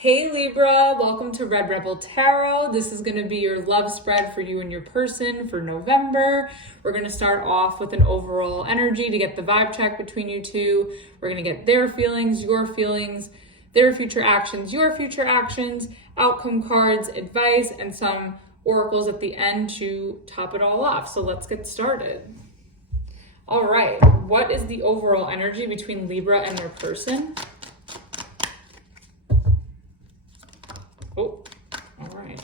Hey Libra, welcome to Red Rebel Tarot. This is going to be your love spread for you and your person for November. We're going to start off with an overall energy to get the vibe check between you two. We're going to get their feelings, their future actions, your future actions, outcome cards, advice, and some oracles at the end to top it all off. So let's get started. All right, what is the overall energy between Libra and their person? Oh, all right.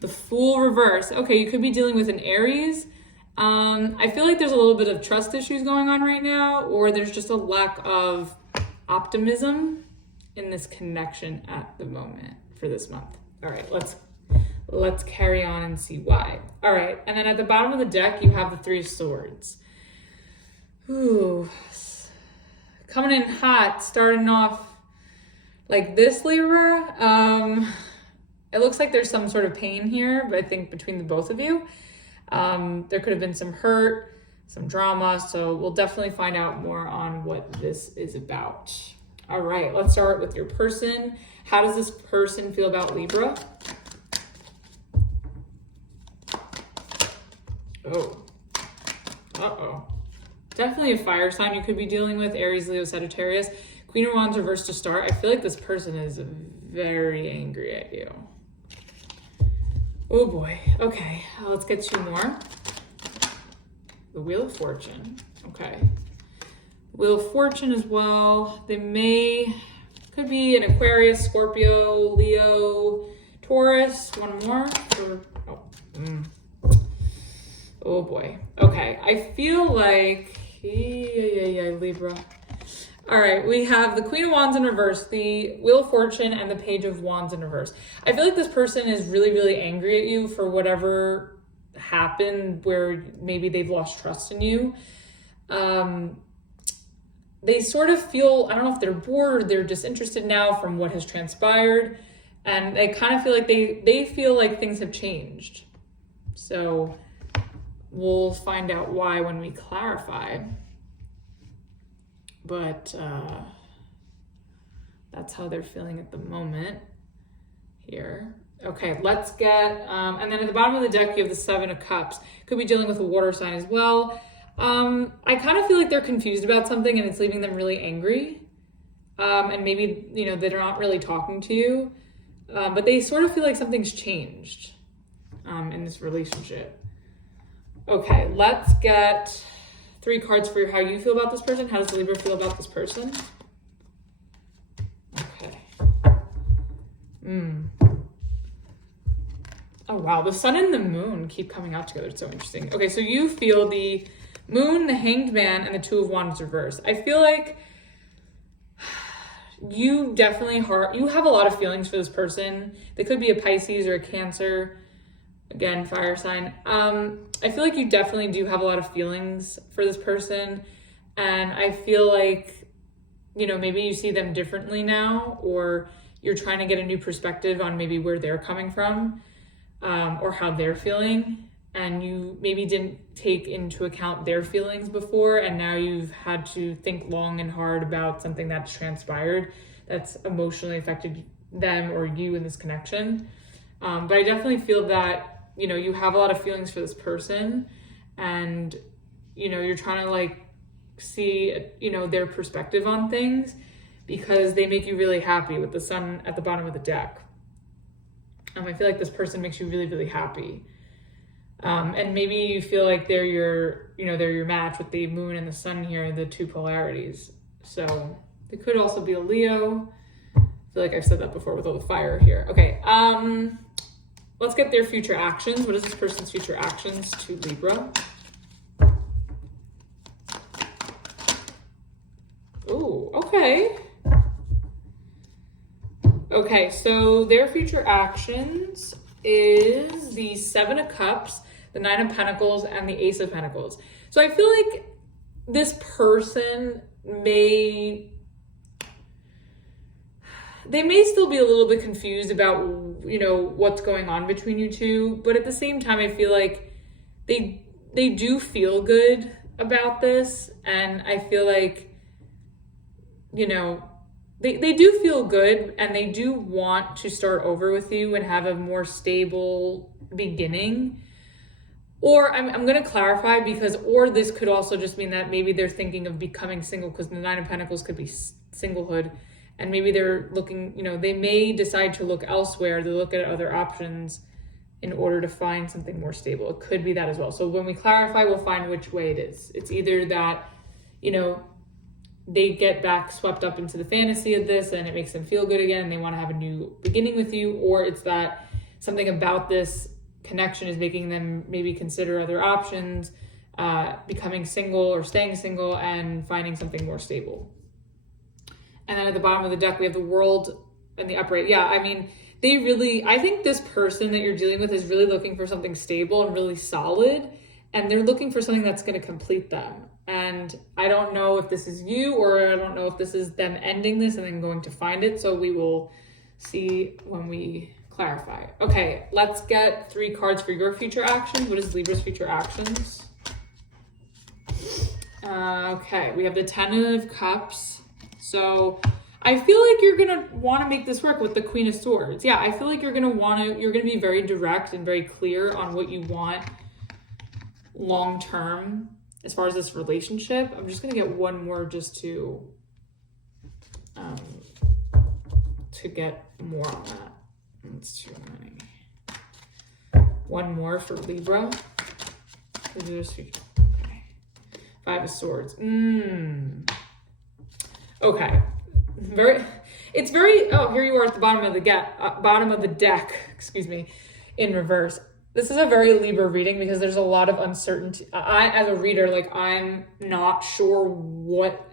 The Fool reverse. Okay, you could be dealing with an Aries. I feel like there's a little bit of trust issues going on right now, or there's just a lack of optimism in this connection at the moment for this month. All right, let's carry on and see why. All right, and then at the bottom of the deck, you have the Three of Swords. Ooh, coming in hot, starting off like this, Libra. It looks like there's some sort of pain here, but I think between the both of you, there could have been some hurt, some drama. So we'll definitely find out more on what this is about. All right, let's start with your person. How does this person feel about Libra? Oh, uh-oh. Definitely a fire sign you could be dealing with, Aries, Leo, Sagittarius. Queen of Wands reversed to start. I feel like this person is very angry at you. Oh boy. Okay, let's get two more. The Wheel of Fortune. Okay. Wheel of Fortune as well. Could be an Aquarius, Scorpio, Leo, Taurus. One more. Oh boy. Okay, I feel like, Libra. All right, we have the Queen of Wands in reverse, the Wheel of Fortune, and the Page of Wands in reverse. I feel like this person is really, really angry at you for whatever happened where maybe they've lost trust in you. They sort of feel, I don't know if they're bored or they're disinterested now from what has transpired. And they kind of feel like they feel like things have changed. So we'll find out why when we clarify. But that's how they're feeling at the moment here. Okay, let's get, and then at the bottom of the deck, you have the Seven of Cups. Could be dealing with a water sign as well. I kind of feel like they're confused about something and it's leaving them really angry. And maybe, they're not really talking to you. But they sort of feel like something's changed in this relationship. Okay, let's get three cards for how you feel about this person. How does Libra feel about this person? Okay. Oh, wow. The Sun and the Moon keep coming out together. It's so interesting. Okay, so you feel the Moon, the Hanged Man, and the Two of Wands reversed. I feel like you definitely you have a lot of feelings for this person. They could be a Pisces or a Cancer. Again, fire sign. I feel like you definitely do have a lot of feelings for this person. And I feel like, maybe you see them differently now, or you're trying to get a new perspective on maybe where they're coming from, or how they're feeling. And you maybe didn't take into account their feelings before. And now you've had to think long and hard about something that's transpired that's emotionally affected them or you in this connection. But I definitely feel that you have a lot of feelings for this person and, you're trying to see, their perspective on things because they make you really happy with the Sun at the bottom of the deck. I feel like this person makes you really, really happy. And maybe you feel like they're your match with the Moon and the Sun here, the two polarities. So they could also be a Leo. I feel like I've said that before with all the fire here. Okay. Let's get their future actions. What is this person's future actions to Libra? Ooh, okay. Okay, so their future actions is the Seven of Cups, the Nine of Pentacles, and the Ace of Pentacles. So I feel like this person may still be a little bit confused about, what's going on between you two. But at the same time, I feel like they do feel good about this. And I feel like, they do feel good, and they do want to start over with you and have a more stable beginning. Or I'm going to clarify, because, or this could also just mean that maybe they're thinking of becoming single, because the Nine of Pentacles could be singlehood. And maybe they're looking, they may decide to look elsewhere, to look at other options in order to find something more stable. It could be that as well. So when we clarify, we'll find which way it is. It's either that, they get back swept up into the fantasy of this and it makes them feel good again and they want to have a new beginning with you, or it's that something about this connection is making them maybe consider other options, becoming single or staying single and finding something more stable. And then at the bottom of the deck, we have the World and the upright. Yeah, I mean, I think this person that you're dealing with is really looking for something stable and really solid, and they're looking for something that's going to complete them. And I don't know if this is you, or I don't know if this is them ending this and then going to find it. So we will see when we clarify. Okay, let's get 3 cards for your future actions. What is Libra's future actions? Okay, we have the 10 of Cups. So I feel like you're going to want to make this work with the Queen of Swords. Yeah, I feel like you're going to be very direct and very clear on what you want long-term as far as this relationship. I'm just going to get one more just to get more on that. That's too many. One more for Libra. Okay. 5 of Swords. Okay. Here you are at the bottom of the deck, excuse me, in reverse. This is a very Libra reading because there's a lot of uncertainty. As a reader, I'm not sure what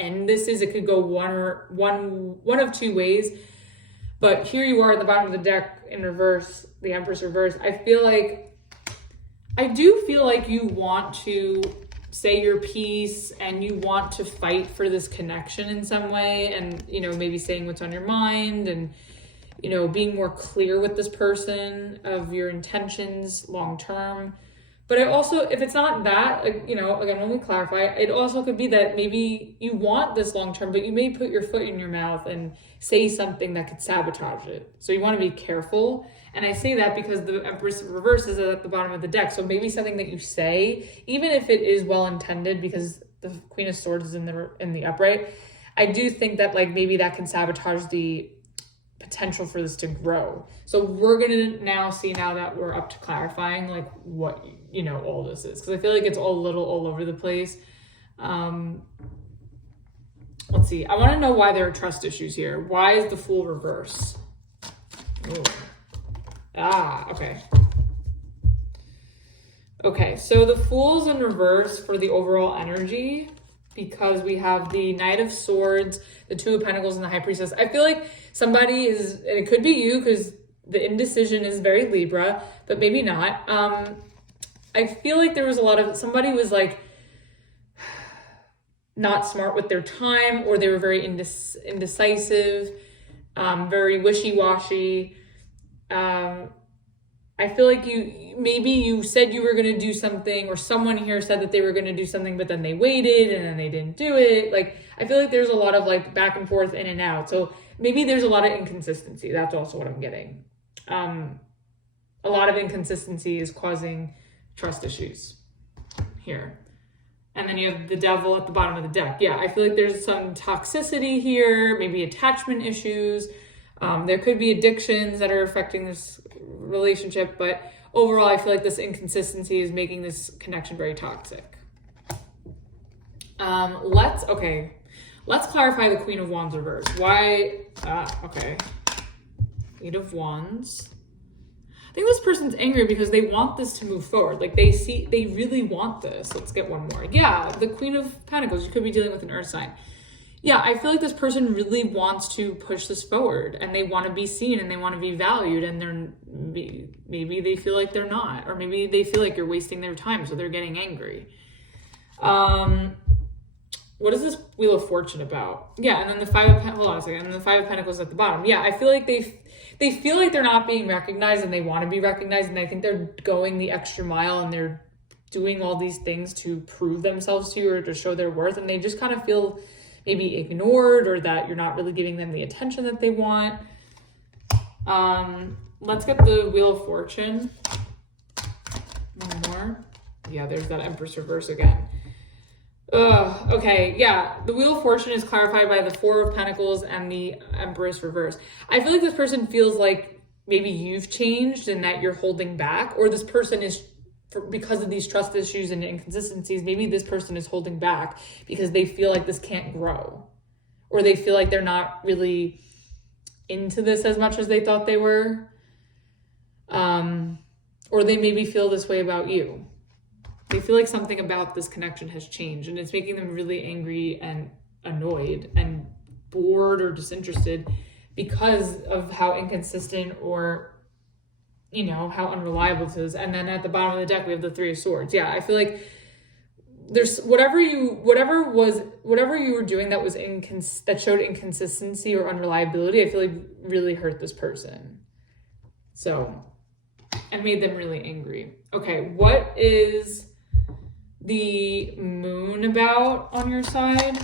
end this is. It could go one of 2 ways. But here you are at the bottom of the deck in reverse, the Empress reverse. I do feel like you want to say your piece and you want to fight for this connection in some way, and maybe saying what's on your mind and being more clear with this person of your intentions long term. But it also, if it's not that, again, when we clarify, it also could be that maybe you want this long term, but you may put your foot in your mouth and say something that could sabotage it. So you want to be careful. And I say that because the Empress reverse is at the bottom of the deck. So maybe something that you say, even if it is well intended, because the Queen of Swords is in the upright, I do think that maybe that can sabotage the potential for this to grow. So we're gonna now see, now that we're up to clarifying what all this is, because I feel like it's all a little all over the place. Let's see. I want to know why there are trust issues here. Why is the Fool reverse? Ooh. Okay, so the Fool's in reverse for the overall energy, because we have the Knight of Swords, the 2 of Pentacles, and the High Priestess. I feel like somebody is, and it could be you, because the indecision is very Libra, but maybe not. I feel like there was somebody was not smart with their time, or they were very indecisive, very wishy-washy. I feel like you said you were going to do something, or someone here said that they were going to do something, but then they waited and then they didn't do it. I feel like there's a lot of back and forth, in and out. So maybe there's a lot of inconsistency. That's also what I'm getting. A lot of inconsistency is causing trust issues here. And then you have the Devil at the bottom of the deck. Yeah, I feel like there's some toxicity here, maybe attachment issues. There could be addictions that are affecting this relationship, but overall, I feel like this inconsistency is making this connection very toxic. Let's clarify the Queen of Wands reverse. Why? Okay. Eight of Wands. I think this person's angry because they want this to move forward. They really want this. Let's get one more. Yeah, the Queen of Pentacles. You could be dealing with an earth sign. Yeah, I feel like this person really wants to push this forward, and they want to be seen, and they want to be valued, and maybe they feel like they're not, or maybe they feel like you're wasting their time, so they're getting angry. What is this Wheel of Fortune about? Yeah, and then the the Five of Pentacles at the bottom. Yeah, I feel like they feel like they're not being recognized, and they want to be recognized, and I think they're going the extra mile, and they're doing all these things to prove themselves to you or to show their worth, and they just kind of feel maybe ignored, or that you're not really giving them the attention that they want. Let's get the Wheel of Fortune. One more. Yeah, there's that Empress reverse again. Okay, yeah. The Wheel of Fortune is clarified by the Four of Pentacles and the Empress reverse. I feel like this person feels like maybe you've changed and that you're holding back, or this person is, because of these trust issues and inconsistencies, maybe this person is holding back because they feel like this can't grow, or they feel like they're not really into this as much as they thought they were. Or they maybe feel this way about you. They feel like something about this connection has changed, and it's making them really angry and annoyed and bored or disinterested because of how inconsistent or, you know, how unreliable it is. And then at the bottom of the deck, we have the Three of Swords. Yeah, I feel like there's whatever you were doing that was that showed inconsistency or unreliability, I feel like really hurt this person. So, and made them really angry. Okay, what is the Moon about on your side?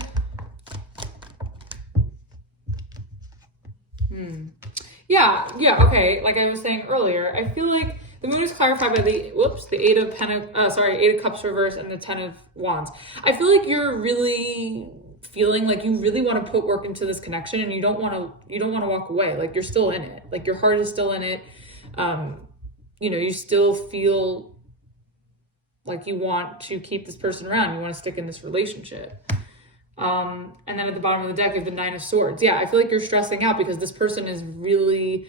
Yeah, okay. Like I was saying earlier, I feel like the Moon is clarified by the Eight of Cups reverse and the Ten of Wands. I feel like you're really feeling like you really want to put work into this connection, and you don't want to walk away. Like you're still in it. Like your heart is still in it. You know, you still feel like you want to keep this person around. You want to stick in this relationship. And then at the bottom of the deck, you have the Nine of Swords. Yeah, I feel like you're stressing out because this person is really,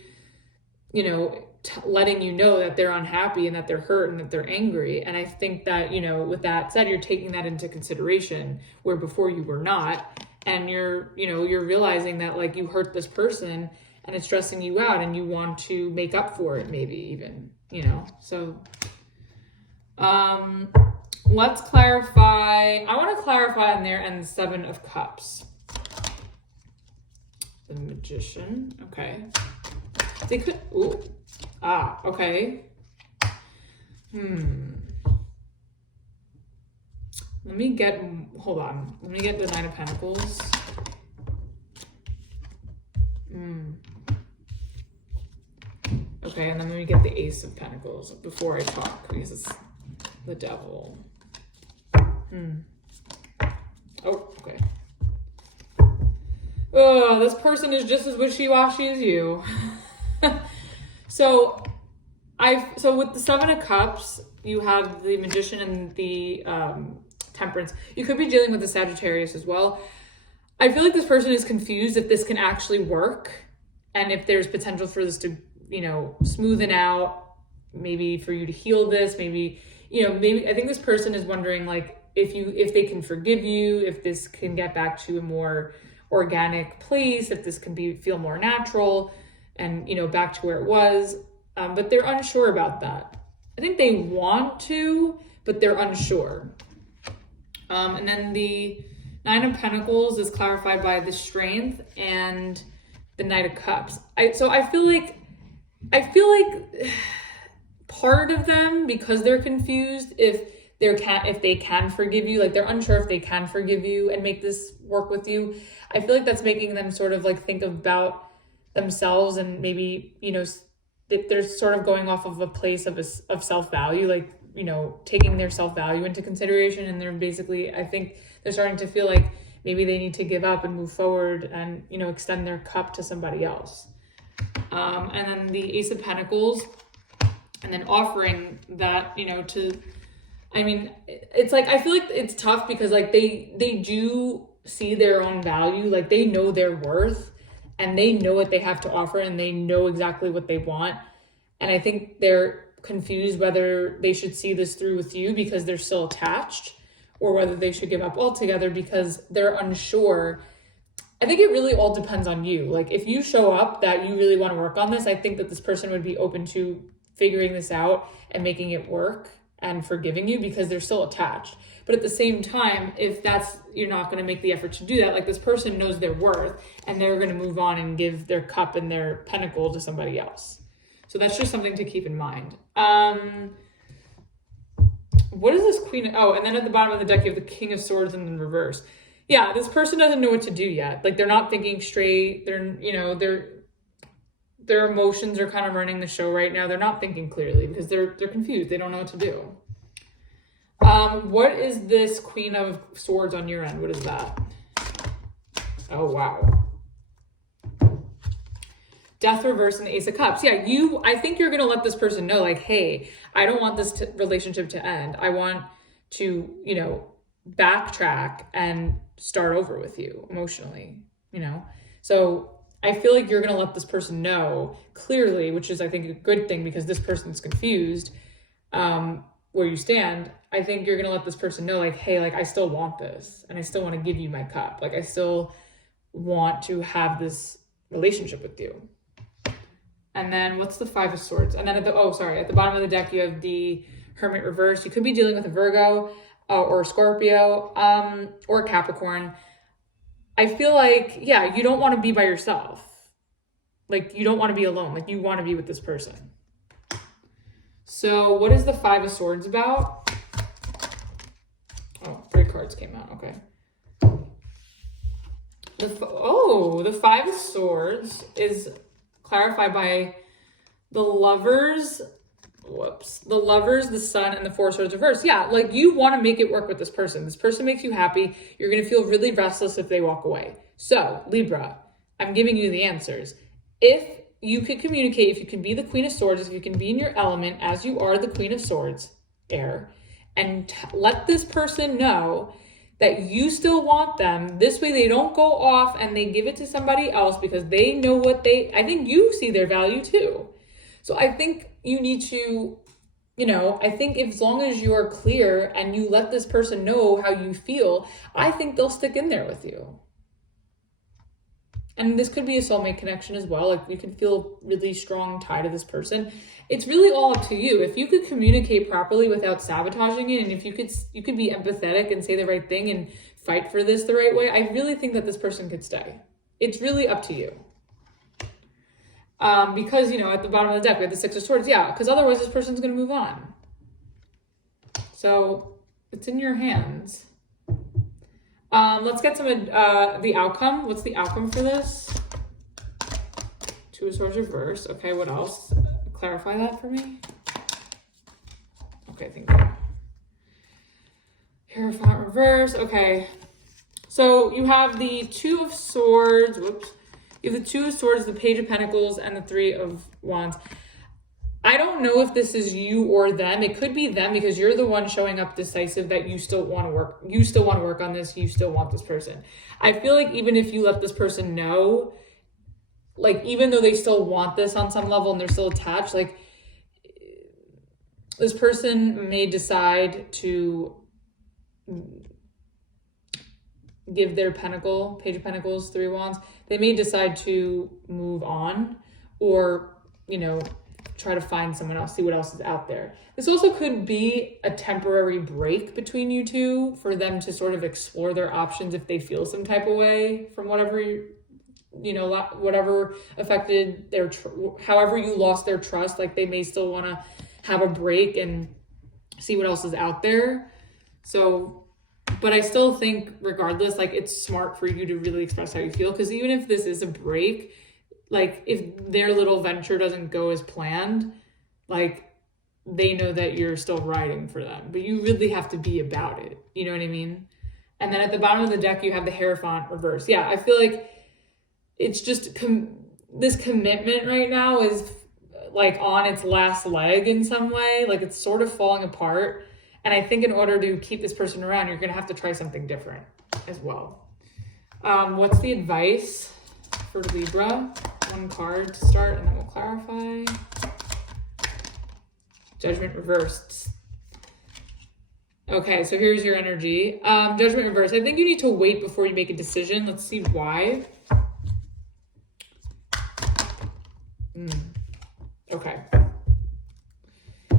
you know, letting you know that they're unhappy and that they're hurt and that they're angry. And I think that, you know, with that said, you're taking that into consideration where before you were not. And you're realizing that like you hurt this person and it's stressing you out and you want to make up for it, maybe even, you know. So let's clarify. I want to clarify on there and the Seven of Cups. The Magician. Okay. They could. Ooh. Ah. Okay. Hold on. Let me get the Nine of Pentacles. Okay, and then let me get the Ace of Pentacles before I talk, because it's the Devil. Oh, okay. Oh, this person is just as wishy-washy as you. So with the Seven of Cups, you have the Magician and the Temperance. You could be dealing with the Sagittarius as well. I feel like this person is confused if this can actually work and if there's potential for this to, you know, smoothen out, maybe for you to heal this, maybe I think this person is wondering like if they can forgive you, if this can get back to a more organic place, if this can feel more natural and, you know, back to where it was. But they're unsure about that. I think they want to, but they're unsure. And then the Nine of Pentacles is clarified by the Strength and the Knight of Cups. I feel like part of them, because they're confused if they can forgive you, like they're unsure if they can forgive you and make this work with you. I feel like that's making them sort of like think about themselves and maybe, you know, that they're sort of going off of a place of self-value, like, you know, taking their self-value into consideration. And they're basically, I think they're starting to feel like maybe they need to give up and move forward and, you know, extend their cup to somebody else. And then the Ace of Pentacles, and then offering that, you know, it's like, I feel like it's tough because like they do see their own value, like they know their worth and they know what they have to offer and they know exactly what they want. And I think they're confused whether they should see this through with you because they're still attached, or whether they should give up altogether because they're unsure. I think it really all depends on you. Like if you show up that you really want to work on this, I think that this person would be open to figuring this out and making it work and forgiving you because they're still attached. But at the same time, if you're not going to make the effort to do that, like this person knows their worth and they're going to move on and give their cup and their pentacle to somebody else. So that's just something to keep in mind. What is this Queen? Oh, and then at the bottom of the deck, you have the King of Swords in the reverse. Yeah, this person doesn't know what to do yet. Like, they're not thinking straight. Their emotions are kind of running the show right now. They're not thinking clearly because they're confused. They don't know what to do. What is this Queen of Swords on your end? What is that? Oh, wow. Death reverse and the Ace of Cups. Yeah, I think you're going to let this person know, like, hey, I don't want this relationship to end. I want to, backtrack and start over with you emotionally, So I feel like you're going to let this person know clearly, which is, I think, a good thing because this person's confused where you stand. I think you're going to let this person know, like, hey, like, I still want this and I still want to give you my cup. Like, I still want to have this relationship with you. And then what's the Five of Swords? And then at the bottom of the deck, you have the Hermit reverse. You could be dealing with a Virgo or a Scorpio or a Capricorn. I feel like, yeah, you don't want to be by yourself. Like, you don't want to be alone. Like, you want to be with this person. So what is the Five of Swords about? Oh, 3 cards came out. Okay. The Five of Swords is clarified by the Lovers, the Sun, and the Four of Swords reverse. Yeah, like, you want to make it work with this person. This person makes you happy. You're going to feel really restless if they walk away. So, Libra, I'm giving you the answers. If you can communicate, if you can be the Queen of Swords, if you can be in your element as you are the Queen of Swords, air, and let this person know that you still want them. This way they don't go off and they give it to somebody else because they know I think you see their value too. So I think you need to, I think as long as you are clear and you let this person know how you feel, I think they'll stick in there with you. And this could be a soulmate connection as well. Like, you could feel really strong tie to this person. It's really all up to you. If you could communicate properly without sabotaging it, and if you could be empathetic and say the right thing and fight for this the right way, I really think that this person could stay. It's really up to you. Because, at the bottom of the deck, we have the Six of Swords. Yeah, because otherwise this person's going to move on. So it's in your hands. Let's get some the outcome. What's the outcome for this? Two of Swords reverse. Okay, what else? Clarify that for me. Okay, thank you. Hierophant reverse. Okay. So you have the Two of Swords. Whoops. You have the Two of Swords, the Page of Pentacles, and the Three of Wands. I don't know if this is you or them. It could be them because you're the one showing up decisive that you still want to work. You still want to work on this. You still want this person. I feel like even if you let this person know, like, even though they still want this on some level and they're still attached, like, this person may decide to give their Pentacle, Page of Pentacles, Three of Wands. They may decide to move on or, try to find someone else, see what else is out there. This also could be a temporary break between you two for them to sort of explore their options if they feel some type of way from whatever, whatever affected their, however you lost their trust. Like, they may still want to have a break and see what else is out there. So, but I still think regardless, like, it's smart for you to really express how you feel. Because even if this is a break, like, if their little venture doesn't go as planned, like, they know that you're still riding for them, but you really have to be about it. You know what I mean? And then at the bottom of the deck, you have the Hierophant reverse. Yeah, I feel like it's just this commitment right now is like on its last leg in some way. Like, it's sort of falling apart. And I think in order to keep this person around, you're going to have to try something different as well. What's the advice for Libra? One card to start, and then we'll clarify. Judgment reversed. Okay, so here's your energy. Judgment reversed. I think you need to wait before you make a decision. Let's see why. Okay.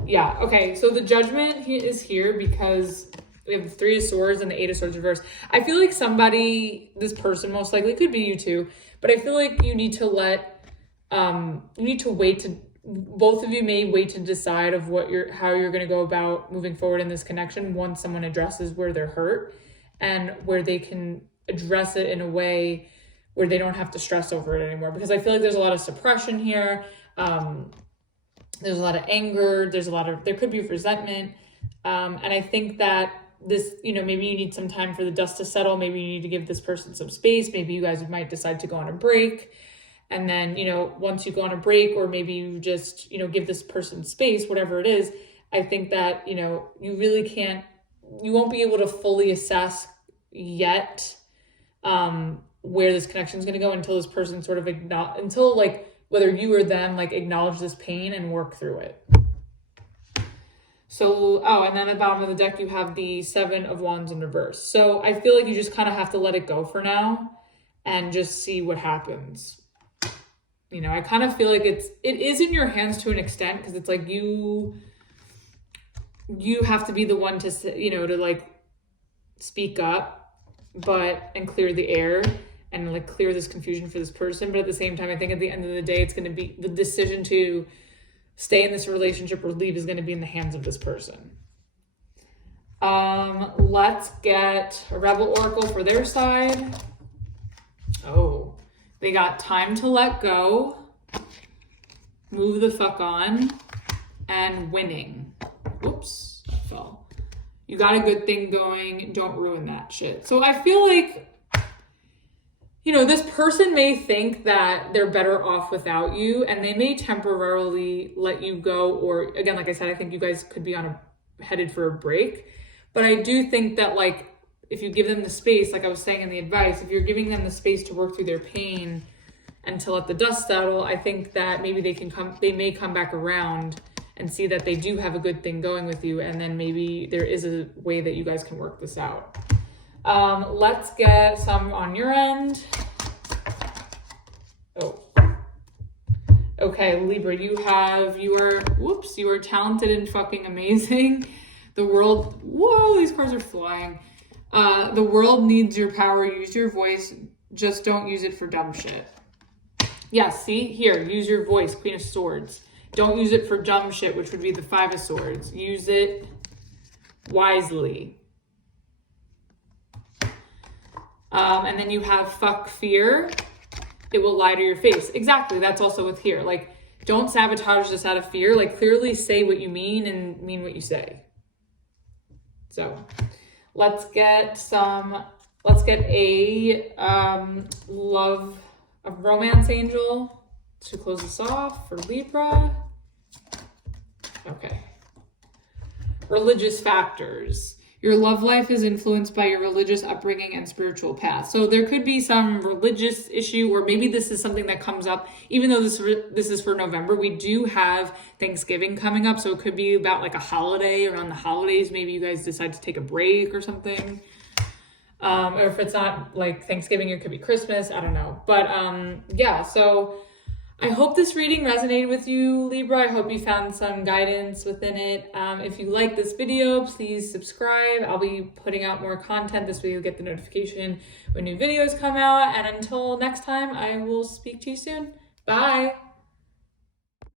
Yeah, okay, so the Judgment is here because we have the Three of Swords and the Eight of Swords reversed. I feel like this person most likely, could be you too, but I feel like you need to both of you may wait to decide of how you're going to go about moving forward in this connection once someone addresses where they're hurt and where they can address it in a way where they don't have to stress over it anymore. Because I feel like there's a lot of suppression here. There's a lot of anger. There could be resentment. And I think that this, maybe you need some time for the dust to settle. Maybe you need to give this person some space. Maybe you guys might decide to go on a break. And then, once you go on a break, or maybe you just, give this person space, whatever it is, I think that, you won't be able to fully assess yet where this connection is going to go until this person sort of whether you or them acknowledge this pain and work through it. So, and then at the bottom of the deck, you have the 7 of Wands in reverse. So I feel like you just kind of have to let it go for now and just see what happens. I kind of feel like it is in your hands to an extent, because it's like you have to be the one to, to speak up, and clear the air and clear this confusion for this person. But at the same time, I think at the end of the day, it's going to be the decision to stay in this relationship or leave is going to be in the hands of this person. Let's get a Rebel Oracle for their side. Oh, they got time to let go, move the fuck on, and winning. Oops, that fell. You got a good thing going. Don't ruin that shit. So I feel like, this person may think that they're better off without you, and they may temporarily let you go. Or again, like I said, I think you guys could be headed for a break. But I do think that if you give them the space, like I was saying in the advice, if you're giving them the space to work through their pain and to let the dust settle, I think that maybe they may come back around and see that they do have a good thing going with you. And then maybe there is a way that you guys can work this out. Let's get some on your end. Oh, okay, Libra, you are talented and fucking amazing. The world, whoa, these cards are flying. The world needs your power. Use your voice. Just don't use it for dumb shit. Yeah, see? Here, use your voice. Queen of Swords. Don't use it for dumb shit, which would be the 5 of Swords. Use it wisely. And then you have fuck fear. It will lie to your face. Exactly. That's also with here. Don't sabotage this out of fear. Clearly say what you mean and mean what you say. So let's get a romance angel to close this off for Libra. Okay. Religious factors. Your love life is influenced by your religious upbringing and spiritual path. So there could be some religious issue, or maybe this is something that comes up, even though this is for November. We do have Thanksgiving coming up, so it could be about a holiday. Around the holidays, maybe you guys decide to take a break or something. Or if it's not Thanksgiving, it could be Christmas. I don't know. But yeah, so I hope this reading resonated with you, Libra. I hope you found some guidance within it. If you like this video, please subscribe. I'll be putting out more content. This way you'll get the notification when new videos come out. And until next time, I will speak to you soon. Bye.